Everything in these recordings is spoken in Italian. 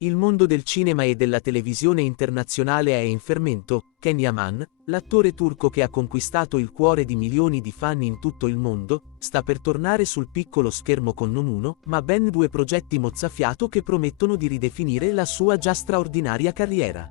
Il mondo del cinema e della televisione internazionale è in fermento. Ken Yaman, l'attore turco che ha conquistato il cuore di milioni di fan in tutto il mondo, sta per tornare sul piccolo schermo con non uno, ma ben due progetti mozzafiato che promettono di ridefinire la sua già straordinaria carriera.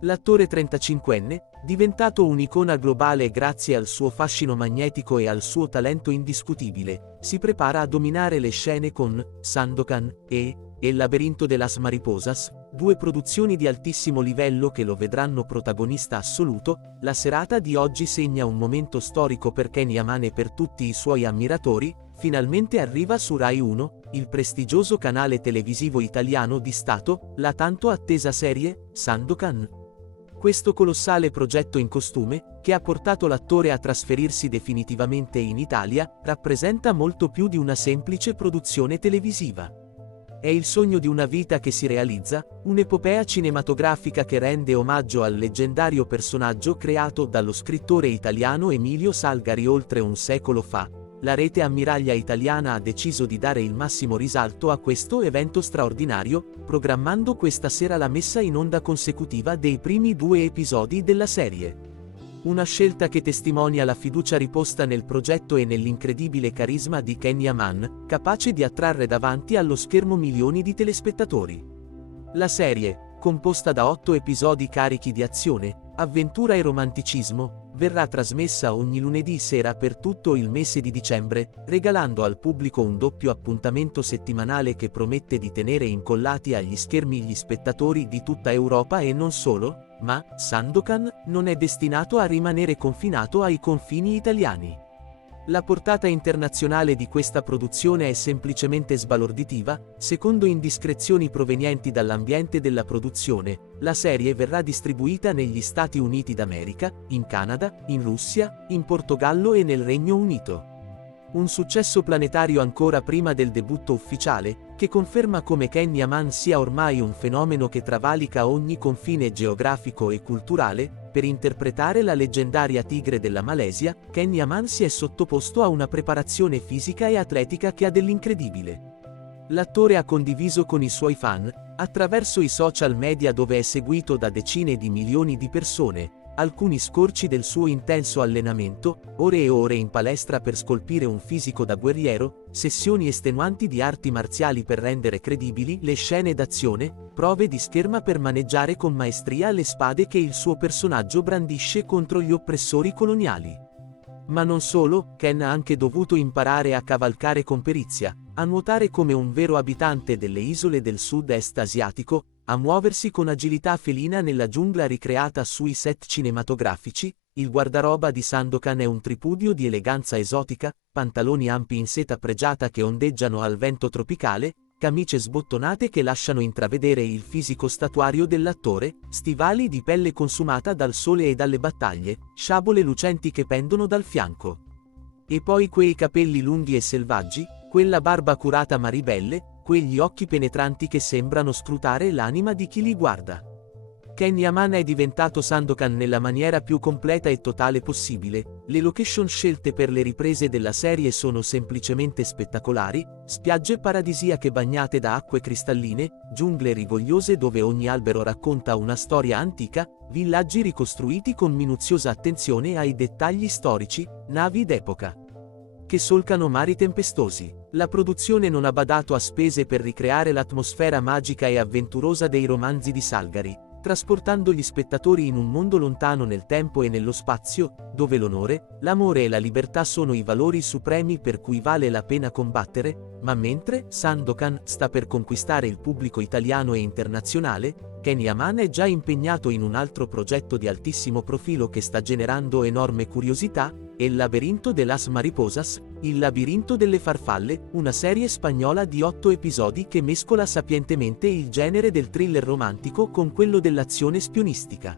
L'attore 35enne, diventato un'icona globale grazie al suo fascino magnetico e al suo talento indiscutibile, si prepara a dominare le scene con Sandokan e Il labirinto de las mariposas, due produzioni di altissimo livello che lo vedranno protagonista assoluto. La serata di oggi segna un momento storico per Ken Yaman e per tutti i suoi ammiratori. Finalmente arriva su Rai 1, il prestigioso canale televisivo italiano di Stato, la tanto attesa serie Sandokan. Questo colossale progetto in costume, che ha portato l'attore a trasferirsi definitivamente in Italia, rappresenta molto più di una semplice produzione televisiva. È il sogno di una vita che si realizza, un'epopea cinematografica che rende omaggio al leggendario personaggio creato dallo scrittore italiano Emilio Salgari oltre un secolo fa. La rete ammiraglia italiana ha deciso di dare il massimo risalto a questo evento straordinario, programmando questa sera la messa in onda consecutiva dei primi due episodi della serie. Una scelta che testimonia la fiducia riposta nel progetto e nell'incredibile carisma di Ken Yaman, capace di attrarre davanti allo schermo milioni di telespettatori. La serie, composta da 8 episodi carichi di azione, avventura e romanticismo, verrà trasmessa ogni lunedì sera per tutto il mese di dicembre, regalando al pubblico un doppio appuntamento settimanale che promette di tenere incollati agli schermi gli spettatori di tutta Europa e non solo. Ma Sandokan non è destinato a rimanere confinato ai confini italiani. La portata internazionale di questa produzione è semplicemente sbalorditiva. Secondo indiscrezioni provenienti dall'ambiente della produzione, la serie verrà distribuita negli Stati Uniti d'America, in Canada, in Russia, in Portogallo e nel Regno Unito. Un successo planetario ancora prima del debutto ufficiale, che conferma come Ken Yaman sia ormai un fenomeno che travalica ogni confine geografico e culturale. Per interpretare la leggendaria tigre della Malesia, Ken Yaman si è sottoposto a una preparazione fisica e atletica che ha dell'incredibile. L'attore ha condiviso con i suoi fan, attraverso i social media dove è seguito da decine di milioni di persone, alcuni scorci del suo intenso allenamento, ore e ore in palestra per scolpire un fisico da guerriero, sessioni estenuanti di arti marziali per rendere credibili le scene d'azione, prove di scherma per maneggiare con maestria le spade che il suo personaggio brandisce contro gli oppressori coloniali. Ma non solo, Ken ha anche dovuto imparare a cavalcare con perizia, a nuotare come un vero abitante delle isole del sud-est asiatico, a muoversi con agilità felina nella giungla ricreata sui set cinematografici. Il guardaroba di Sandokan è un tripudio di eleganza esotica, pantaloni ampi in seta pregiata che ondeggiano al vento tropicale, camicie sbottonate che lasciano intravedere il fisico statuario dell'attore, stivali di pelle consumata dal sole e dalle battaglie, sciabole lucenti che pendono dal fianco. E poi quei capelli lunghi e selvaggi, quella barba curata ma ribelle, quegli occhi penetranti che sembrano scrutare l'anima di chi li guarda. Ken Yaman è diventato Sandokan nella maniera più completa e totale possibile. Le location scelte per le riprese della serie sono semplicemente spettacolari: spiagge paradisiache bagnate da acque cristalline, giungle rigogliose dove ogni albero racconta una storia antica, villaggi ricostruiti con minuziosa attenzione ai dettagli storici, navi d'epoca che solcano mari tempestosi. La produzione non ha badato a spese per ricreare l'atmosfera magica e avventurosa dei romanzi di Salgari, trasportando gli spettatori in un mondo lontano nel tempo e nello spazio, dove l'onore, l'amore e la libertà sono i valori supremi per cui vale la pena combattere. Ma mentre Sandokan sta per conquistare il pubblico italiano e internazionale, Ken Yaman è già impegnato in un altro progetto di altissimo profilo che sta generando enorme curiosità: Il labirinto de las mariposas, il labirinto delle farfalle, una serie spagnola di 8 episodi che mescola sapientemente il genere del thriller romantico con quello dell'azione spionistica.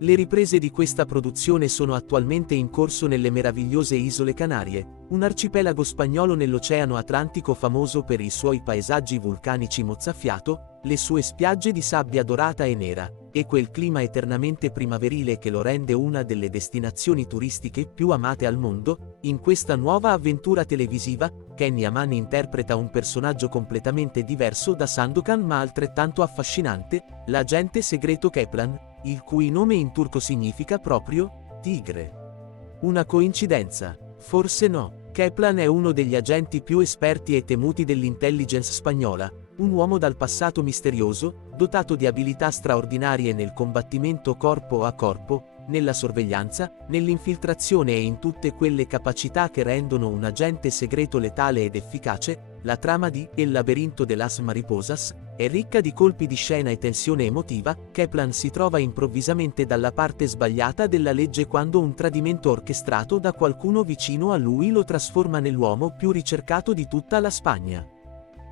Le riprese di questa produzione sono attualmente in corso nelle meravigliose Isole Canarie, un arcipelago spagnolo nell'Oceano Atlantico famoso per i suoi paesaggi vulcanici mozzafiato. le sue spiagge di sabbia dorata e nera, e quel clima eternamente primaverile che lo rende una delle destinazioni turistiche più amate al mondo. In questa nuova avventura televisiva, Ken Yaman interpreta un personaggio completamente diverso da Sandokan ma altrettanto affascinante, l'agente segreto Kaplan, il cui nome in turco significa proprio tigre. Una coincidenza? Forse no. Kaplan è uno degli agenti più esperti e temuti dell'intelligence spagnola, un uomo dal passato misterioso, dotato di abilità straordinarie nel combattimento corpo a corpo, nella sorveglianza, nell'infiltrazione e in tutte quelle capacità che rendono un agente segreto letale ed efficace. La trama di El laberinto de las mariposas è ricca di colpi di scena e tensione emotiva. Kaplan si trova improvvisamente dalla parte sbagliata della legge quando un tradimento orchestrato da qualcuno vicino a lui lo trasforma nell'uomo più ricercato di tutta la Spagna.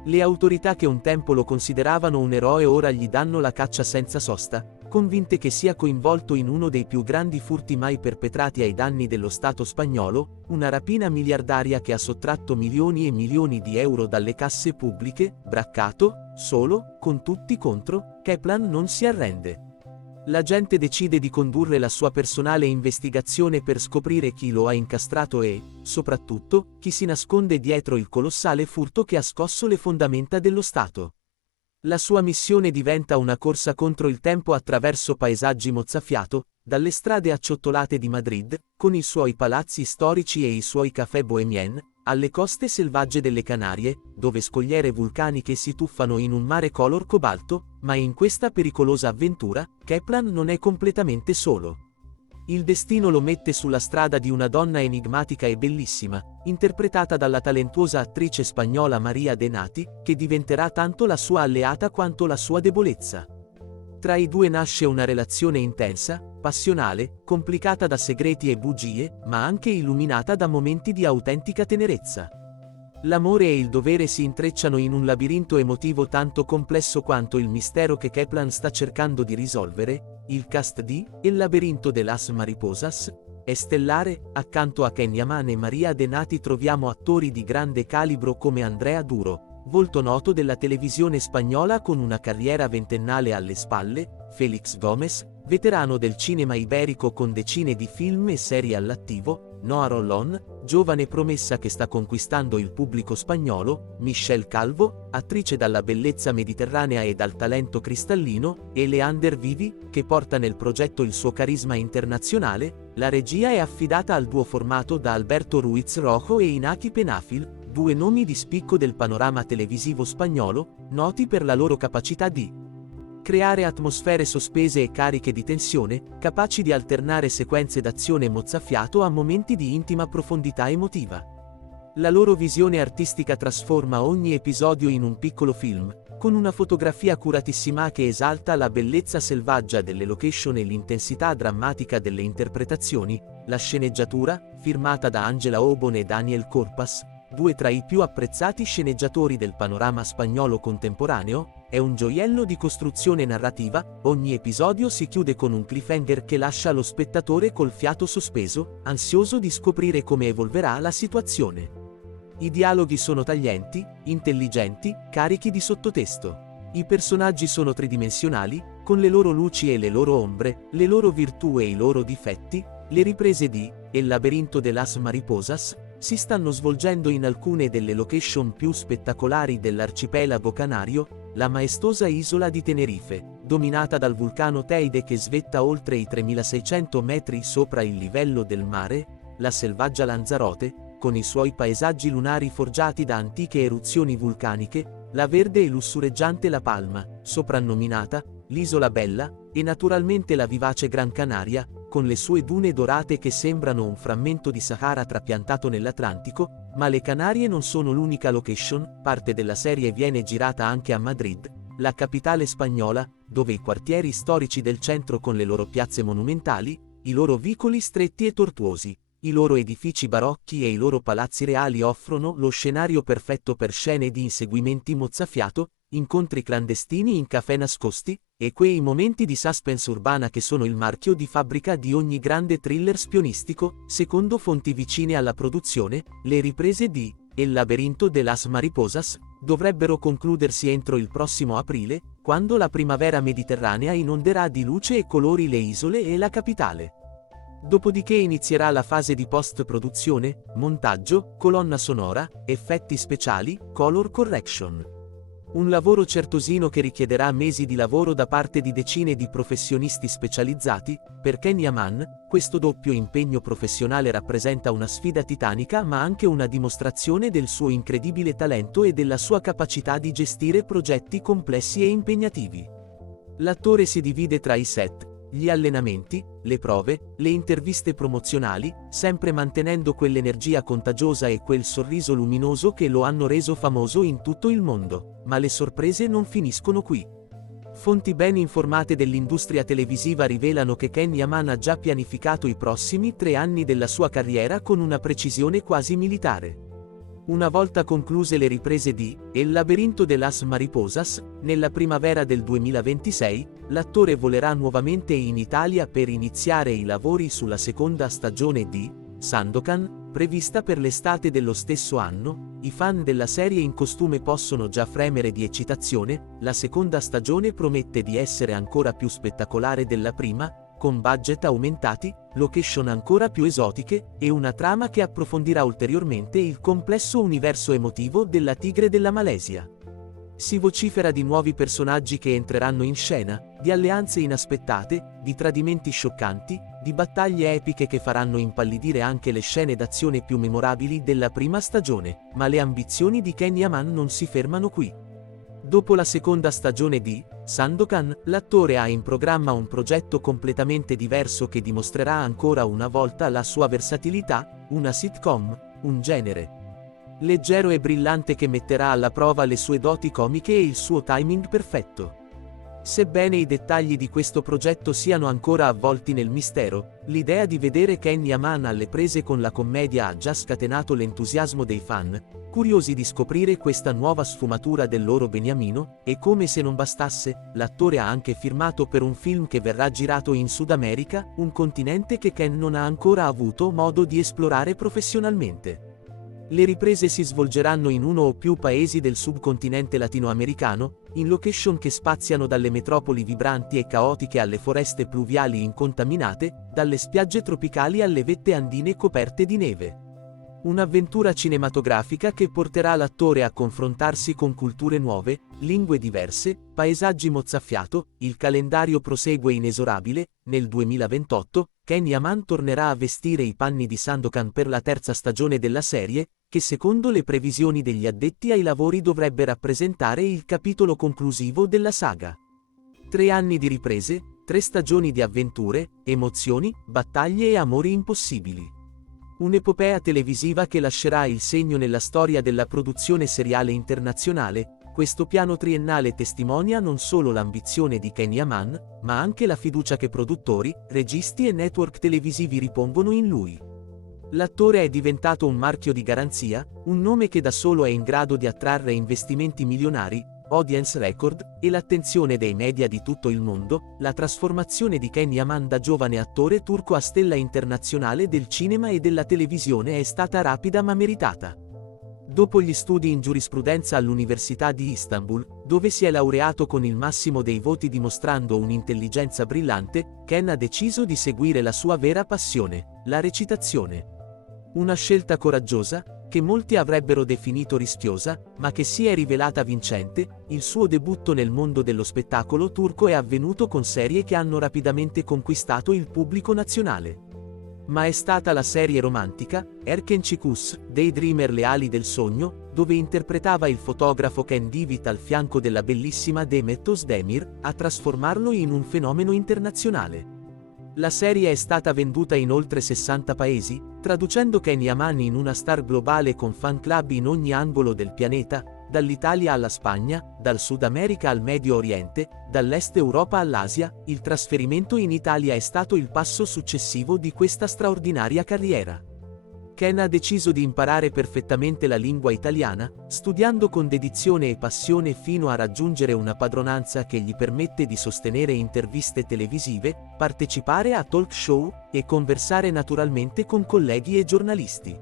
Le autorità che un tempo lo consideravano un eroe ora gli danno la caccia senza sosta, convinte che sia coinvolto in uno dei più grandi furti mai perpetrati ai danni dello Stato spagnolo, una rapina miliardaria che ha sottratto milioni e milioni di euro dalle casse pubbliche. Braccato, solo, con tutti contro, Kaplan non si arrende. L'agente decide di condurre la sua personale investigazione per scoprire chi lo ha incastrato e, soprattutto, chi si nasconde dietro il colossale furto che ha scosso le fondamenta dello Stato. La sua missione diventa una corsa contro il tempo attraverso paesaggi mozzafiato, dalle strade acciottolate di Madrid, con i suoi palazzi storici e i suoi café bohemien, alle coste selvagge delle Canarie, dove scogliere vulcaniche si tuffano in un mare color cobalto. Ma in questa pericolosa avventura, Kaplan non è completamente solo. Il destino lo mette sulla strada di una donna enigmatica e bellissima, interpretata dalla talentuosa attrice spagnola María de Nati, che diventerà tanto la sua alleata quanto la sua debolezza. Tra i due nasce una relazione intensa, passionale, complicata da segreti e bugie, ma anche illuminata da momenti di autentica tenerezza. L'amore e il dovere si intrecciano in un labirinto emotivo tanto complesso quanto il mistero che Kaplan sta cercando di risolvere. Il cast di El laberinto de las mariposas è stellare. Accanto a Ken Yaman e María de Nati troviamo attori di grande calibro come Andrea Duro, volto noto della televisione spagnola con una carriera ventennale alle spalle, Félix Gómez, veterano del cinema iberico con decine di film e serie all'attivo, Noa Rolón, giovane promessa che sta conquistando il pubblico spagnolo, Michelle Calvo, attrice dalla bellezza mediterranea e dal talento cristallino, e Leander Vivi, che porta nel progetto il suo carisma internazionale. La regia è affidata al duo formato da Alberto Ruiz Rojo e Inaki Penafil, due nomi di spicco del panorama televisivo spagnolo, noti per la loro capacità di creare atmosfere sospese e cariche di tensione, capaci di alternare sequenze d'azione mozzafiato a momenti di intima profondità emotiva. La loro visione artistica trasforma ogni episodio in un piccolo film, con una fotografia curatissima che esalta la bellezza selvaggia delle location e l'intensità drammatica delle interpretazioni. La sceneggiatura, firmata da Angela Obon e Daniel Corpas, due tra i più apprezzati sceneggiatori del panorama spagnolo contemporaneo, è un gioiello di costruzione narrativa. Ogni episodio si chiude con un cliffhanger che lascia lo spettatore col fiato sospeso, ansioso di scoprire come evolverà la situazione. I dialoghi sono taglienti, intelligenti, carichi di sottotesto. I personaggi sono tridimensionali, con le loro luci e le loro ombre, le loro virtù e i loro difetti. Le riprese di El laberinto de las mariposas si stanno svolgendo in alcune delle location più spettacolari dell'arcipelago canario, la maestosa isola di Tenerife, dominata dal vulcano Teide che svetta oltre i 3600 metri sopra il livello del mare, la selvaggia Lanzarote, con i suoi paesaggi lunari forgiati da antiche eruzioni vulcaniche, la verde e lussureggiante La Palma, soprannominata l'Isola Bella, e naturalmente la vivace Gran Canaria, con le sue dune dorate che sembrano un frammento di Sahara trapiantato nell'Atlantico. Ma le Canarie non sono l'unica location, parte della serie viene girata anche a Madrid, la capitale spagnola, dove i quartieri storici del centro con le loro piazze monumentali, i loro vicoli stretti e tortuosi, i loro edifici barocchi e i loro palazzi reali offrono lo scenario perfetto per scene di inseguimenti mozzafiato, incontri clandestini in caffè nascosti, e quei momenti di suspense urbana che sono il marchio di fabbrica di ogni grande thriller spionistico. Secondo fonti vicine alla produzione, le riprese di El laberinto de las mariposas dovrebbero concludersi entro il prossimo aprile, quando la primavera mediterranea inonderà di luce e colori le isole e la capitale. Dopodiché inizierà la fase di post-produzione, montaggio, colonna sonora, effetti speciali, color correction. Un lavoro certosino che richiederà mesi di lavoro da parte di decine di professionisti specializzati. Per Ken Yaman, questo doppio impegno professionale rappresenta una sfida titanica ma anche una dimostrazione del suo incredibile talento e della sua capacità di gestire progetti complessi e impegnativi. L'attore si divide tra i set, gli allenamenti, le prove, le interviste promozionali, sempre mantenendo quell'energia contagiosa e quel sorriso luminoso che lo hanno reso famoso in tutto il mondo. Ma le sorprese non finiscono qui. Fonti ben informate dell'industria televisiva rivelano che Ken Yaman ha già pianificato i prossimi 3 anni della sua carriera con una precisione quasi militare. Una volta concluse le riprese di El labirinto de las mariposas, nella primavera del 2026, l'attore volerà nuovamente in Italia per iniziare i lavori sulla seconda stagione di Sandokan, prevista per l'estate dello stesso anno. I fan della serie in costume possono già fremere di eccitazione. La seconda stagione promette di essere ancora più spettacolare della prima, con budget aumentati, location ancora più esotiche, e una trama che approfondirà ulteriormente il complesso universo emotivo della tigre della Malesia. Si vocifera di nuovi personaggi che entreranno in scena, di alleanze inaspettate, di tradimenti scioccanti, di battaglie epiche che faranno impallidire anche le scene d'azione più memorabili della prima stagione, ma le ambizioni di Ken Yaman non si fermano qui. Dopo la seconda stagione di Sandokan, l'attore ha in programma un progetto completamente diverso che dimostrerà ancora una volta la sua versatilità, una sitcom, un genere leggero e brillante che metterà alla prova le sue doti comiche e il suo timing perfetto. Sebbene i dettagli di questo progetto siano ancora avvolti nel mistero, l'idea di vedere Ken Yaman alle prese con la commedia ha già scatenato l'entusiasmo dei fan, curiosi di scoprire questa nuova sfumatura del loro beniamino, e come se non bastasse, l'attore ha anche firmato per un film che verrà girato in Sud America, un continente che Ken non ha ancora avuto modo di esplorare professionalmente. Le riprese si svolgeranno in uno o più paesi del subcontinente latinoamericano, in location che spaziano dalle metropoli vibranti e caotiche alle foreste pluviali incontaminate, dalle spiagge tropicali alle vette andine coperte di neve. Un'avventura cinematografica che porterà l'attore a confrontarsi con culture nuove, lingue diverse, paesaggi mozzafiato. Il calendario prosegue inesorabile. Nel 2028, Ken Yaman tornerà a vestire i panni di Sandokan per la terza stagione della serie, che secondo le previsioni degli addetti ai lavori dovrebbe rappresentare il capitolo conclusivo della saga. 3 anni di riprese, 3 stagioni di avventure, emozioni, battaglie e amori impossibili. Un'epopea televisiva che lascerà il segno nella storia della produzione seriale internazionale. Questo piano triennale testimonia non solo l'ambizione di Ken Yaman, ma anche la fiducia che produttori, registi e network televisivi ripongono in lui. L'attore è diventato un marchio di garanzia, un nome che da solo è in grado di attrarre investimenti milionari, audience record, e l'attenzione dei media di tutto il mondo. La trasformazione di Ken Yaman da giovane attore turco a stella internazionale del cinema e della televisione è stata rapida ma meritata. Dopo gli studi in giurisprudenza all'Università di Istanbul, dove si è laureato con il massimo dei voti dimostrando un'intelligenza brillante, Ken ha deciso di seguire la sua vera passione, la recitazione. Una scelta coraggiosa, che molti avrebbero definito rischiosa, ma che si è rivelata vincente. Il suo debutto nel mondo dello spettacolo turco è avvenuto con serie che hanno rapidamente conquistato il pubblico nazionale. Ma è stata la serie romantica, Erken Çikus, Daydreamer Le ali del sogno, dove interpretava il fotografo Ken Divit al fianco della bellissima Demet Özdemir, a trasformarlo in un fenomeno internazionale. La serie è stata venduta in oltre 60 paesi, traducendo Ken Yaman in una star globale con fan club in ogni angolo del pianeta, dall'Italia alla Spagna, dal Sud America al Medio Oriente, dall'Est Europa all'Asia. Il trasferimento in Italia è stato il passo successivo di questa straordinaria carriera. Ken ha deciso di imparare perfettamente la lingua italiana, studiando con dedizione e passione fino a raggiungere una padronanza che gli permette di sostenere interviste televisive, partecipare a talk show e conversare naturalmente con colleghi e giornalisti.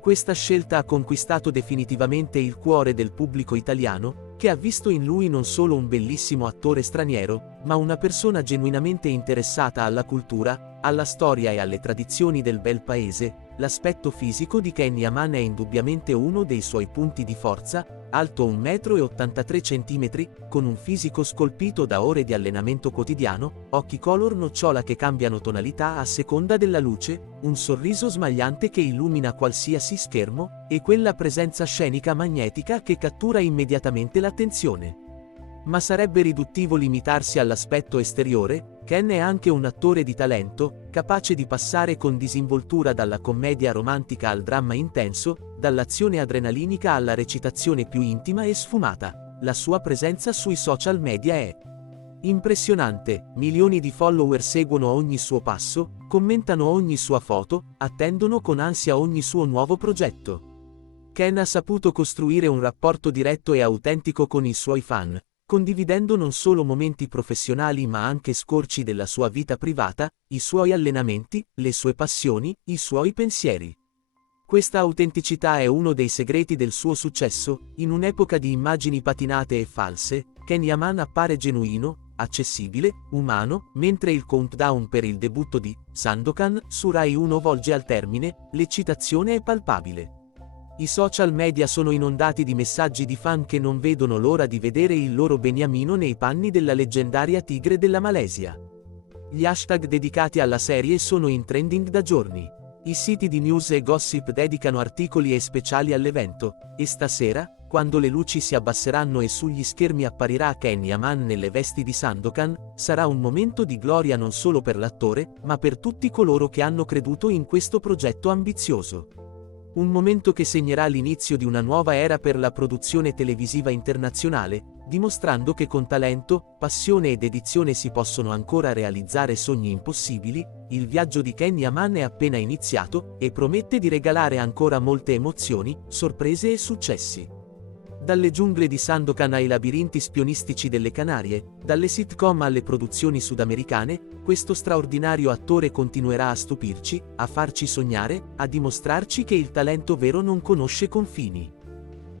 Questa scelta ha conquistato definitivamente il cuore del pubblico italiano, che ha visto in lui non solo un bellissimo attore straniero, ma una persona genuinamente interessata alla cultura, alla storia e alle tradizioni del bel paese. L'aspetto fisico di Ken Yaman è indubbiamente uno dei suoi punti di forza, alto 1,83 m, con un fisico scolpito da ore di allenamento quotidiano, occhi color nocciola che cambiano tonalità a seconda della luce, un sorriso smagliante che illumina qualsiasi schermo, e quella presenza scenica magnetica che cattura immediatamente l'attenzione. Ma sarebbe riduttivo limitarsi all'aspetto esteriore. Ken è anche un attore di talento, capace di passare con disinvoltura dalla commedia romantica al dramma intenso, dall'azione adrenalinica alla recitazione più intima e sfumata. La sua presenza sui social media è impressionante, milioni di follower seguono ogni suo passo, commentano ogni sua foto, attendono con ansia ogni suo nuovo progetto. Ken ha saputo costruire un rapporto diretto e autentico con i suoi fan, condividendo non solo momenti professionali ma anche scorci della sua vita privata, i suoi allenamenti, le sue passioni, i suoi pensieri. Questa autenticità è uno dei segreti del suo successo. In un'epoca di immagini patinate e false, Ken Yaman appare genuino, accessibile, umano, mentre il countdown per il debutto di Sandokan su Rai 1 volge al termine, l'eccitazione è palpabile. I social media sono inondati di messaggi di fan che non vedono l'ora di vedere il loro beniamino nei panni della leggendaria tigre della Malesia. Gli hashtag dedicati alla serie sono in trending da giorni. I siti di news e gossip dedicano articoli e speciali all'evento, e stasera, quando le luci si abbasseranno e sugli schermi apparirà Ken Yaman nelle vesti di Sandokan, sarà un momento di gloria non solo per l'attore, ma per tutti coloro che hanno creduto in questo progetto ambizioso. Un momento che segnerà l'inizio di una nuova era per la produzione televisiva internazionale, dimostrando che con talento, passione e dedizione si possono ancora realizzare sogni impossibili. Il viaggio di Ken Yaman è appena iniziato e promette di regalare ancora molte emozioni, sorprese e successi. Dalle giungle di Sandokan ai labirinti spionistici delle Canarie, dalle sitcom alle produzioni sudamericane, questo straordinario attore continuerà a stupirci, a farci sognare, a dimostrarci che il talento vero non conosce confini.